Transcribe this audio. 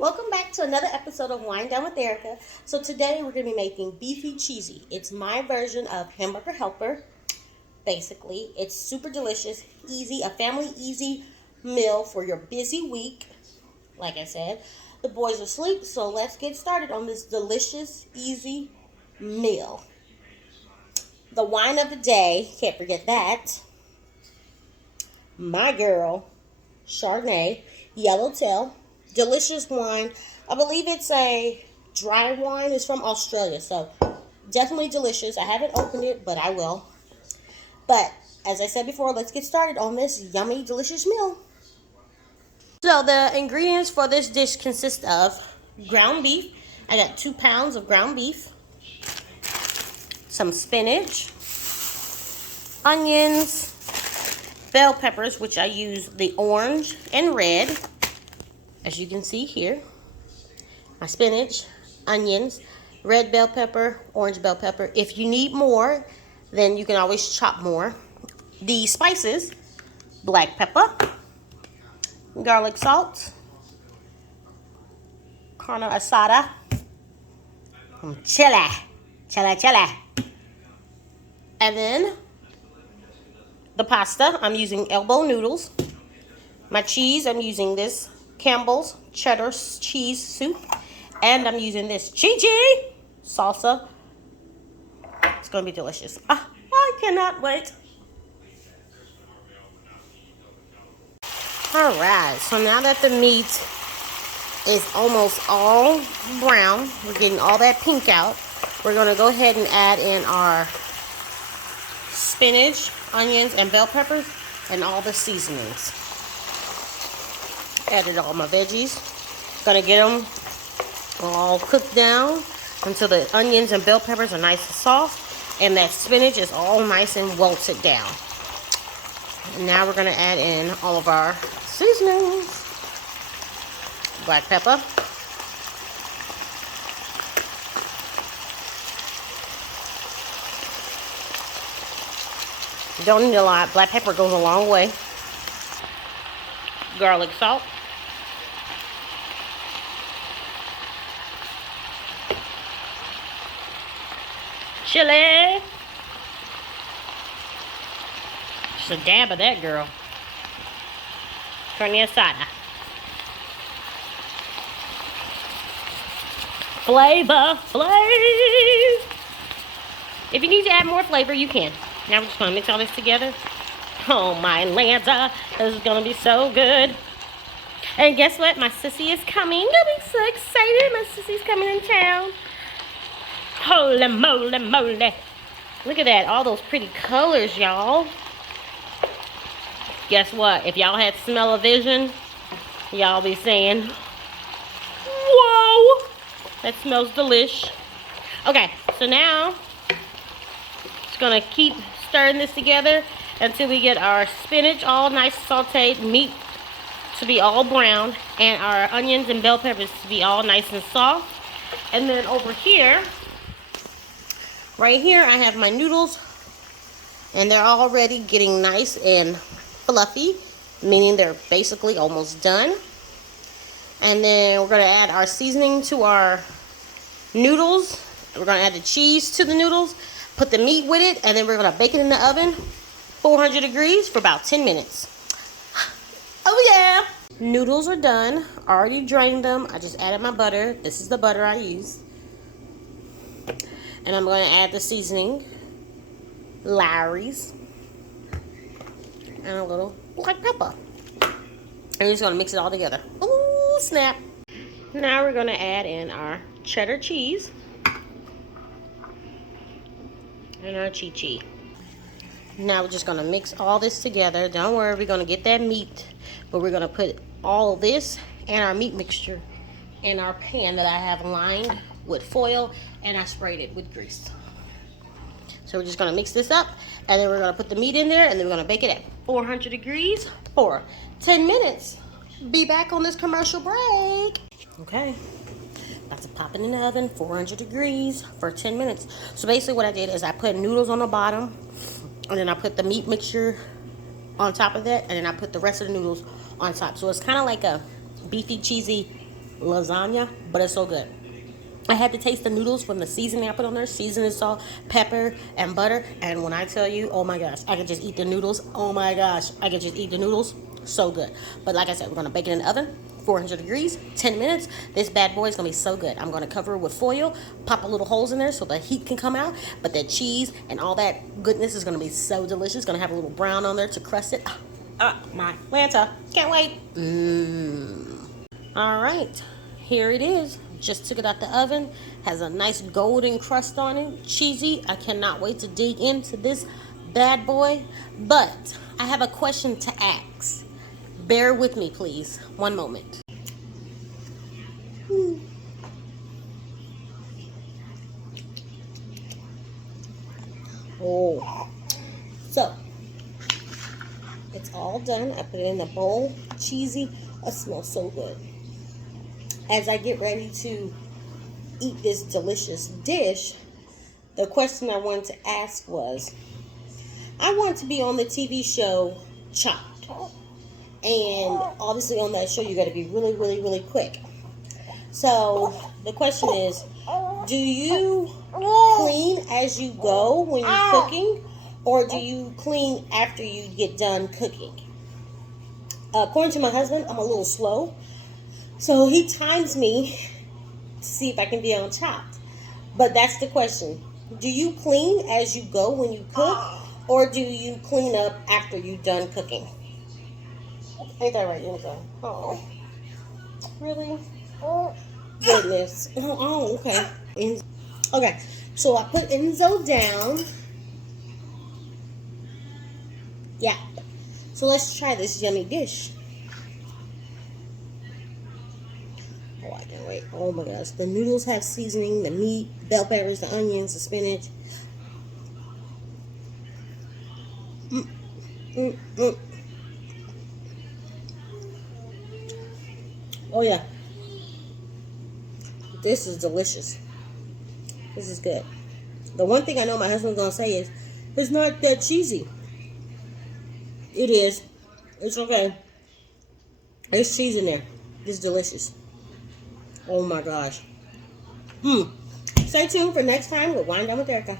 Welcome back to another episode of Wine Down with Erica. So today we're going to be making Beefy Cheesy. It's my version of hamburger helper. Basically, it's super delicious, easy, a family easy meal for your busy week. Like I said, the boys are asleep, so let's get started on this delicious, easy meal. The wine of the day, can't forget that. My girl, Chardonnay, Yellowtail. Delicious wine. I believe it's a dry wine. It's from Australia, so definitely delicious. I haven't opened it, but I will. But as I said before, let's get started on this yummy, delicious meal. So the ingredients for this dish consist of ground beef. I got 2 pounds of ground beef, some spinach, onions, bell peppers, which I use the orange and red. As you can see here, my spinach, onions, red bell pepper, orange bell pepper. If you need more, then you can always chop more. The spices, black pepper, garlic salt, carne asada, chili. And then the pasta, I'm using elbow noodles. My cheese, I'm using this Campbell's cheddar cheese soup, and I'm using this cheesy salsa. It's gonna be delicious. I cannot wait. All right, so now that the meat is almost all brown, we're getting all that pink out, we're gonna go ahead and add in our spinach, onions, and bell peppers, and all the seasonings. Added all my veggies. Gonna get them all cooked down until the onions and bell peppers are nice and soft, and that spinach is all nice and wilted down. And now we're gonna add in all of our seasonings. Black pepper. You don't need a lot. Black pepper goes a long way. Garlic salt. Chili. Just a dab of that, girl. Carne asada. Flavor. If you need to add more flavor, you can. Now we're just going to mix all this together. Oh, my Lanta. This is going to be so good. And guess what? My sissy is coming. I'll be so excited. My sissy's coming in town. Holy moly. Look at that. All those pretty colors, y'all. Guess what? If y'all had smell-o-vision, y'all be saying, whoa, that smells delish. Okay, so now, just going to keep stirring this together until we get our spinach all nice sauteed, meat to be all brown, and our onions and bell peppers to be all nice and soft. And then over here, right here, I have my noodles, and they're already getting nice and fluffy, meaning they're basically almost done. And then we're going to add our seasoning to our noodles. We're going to add the cheese to the noodles, put the meat with it, and then we're going to bake it in the oven, 400 degrees for about 10 minutes. Oh yeah! Noodles are done. I already drained them. I just added my butter. This is the butter I use. And I'm going to add the seasoning, Lawry's, and a little black pepper. And we're just going to mix it all together. Ooh, snap. Now we're going to add in our cheddar cheese and our chi-chi. Now we're just going to mix all this together. Don't worry, we're going to get that meat, but we're going to put all this and our meat mixture in our pan that I have lined with foil, and I sprayed it with grease. So we're just going to mix this up, and then we're going to put the meat in there, and then we're going to bake it at 400 degrees for 10 minutes. Be back on this commercial break. Okay, about to pop it in the oven, 400 degrees for 10 minutes. So basically what I did is I put noodles on the bottom, and then I put the meat mixture on top of that, and then I put the rest of the noodles on top. So it's kind of like a beefy cheesy lasagna, but it's so good. I had to taste the noodles from the seasoning I put on there. Seasoning salt, pepper, and butter. And when I tell you, oh my gosh, I could just eat the noodles. Oh my gosh, I could just eat the noodles. So good. But like I said, we're going to bake it in the oven, 400 degrees, 10 minutes. This bad boy is going to be so good. I'm going to cover it with foil, pop a little holes in there so the heat can come out. But that cheese and all that goodness is going to be so delicious. It's going to have a little brown on there to crust it. My Lanta. Can't wait. All right. Here it is. Just took it out the oven. Has a nice golden crust on it. Cheesy. I cannot wait to dig into this bad boy. But I have a question to ask. Bear with me, please. One moment. Oh. So, it's all done. I put it in a bowl. Cheesy. It smells so good. As I get ready to eat this delicious dish, the question I wanted to ask was, I want to be on the TV show Chopped. And obviously on that show, you got to be really, really, really quick. So the question is, do you clean as you go when you're cooking? Or do you clean after you get done cooking? According to my husband, I'm a little slow. So he times me to see if I can be on Chopped. But that's the question. Do you clean as you go when you cook? Or do you clean up after you're done cooking? Ain't that right, Enzo? Oh. Really? Goodness. Oh, okay. Okay. So I put Enzo down. Yeah. So let's try this yummy dish. Oh, I can't wait. Oh my gosh. The noodles have seasoning, the meat, bell peppers, the onions, the spinach. Oh yeah. This is delicious. This is good. The one thing I know my husband's going to say is, it's not that cheesy. It is. It's okay. There's cheese in there. It's delicious. Oh my gosh. Stay tuned for next time with Wine Down with Erica.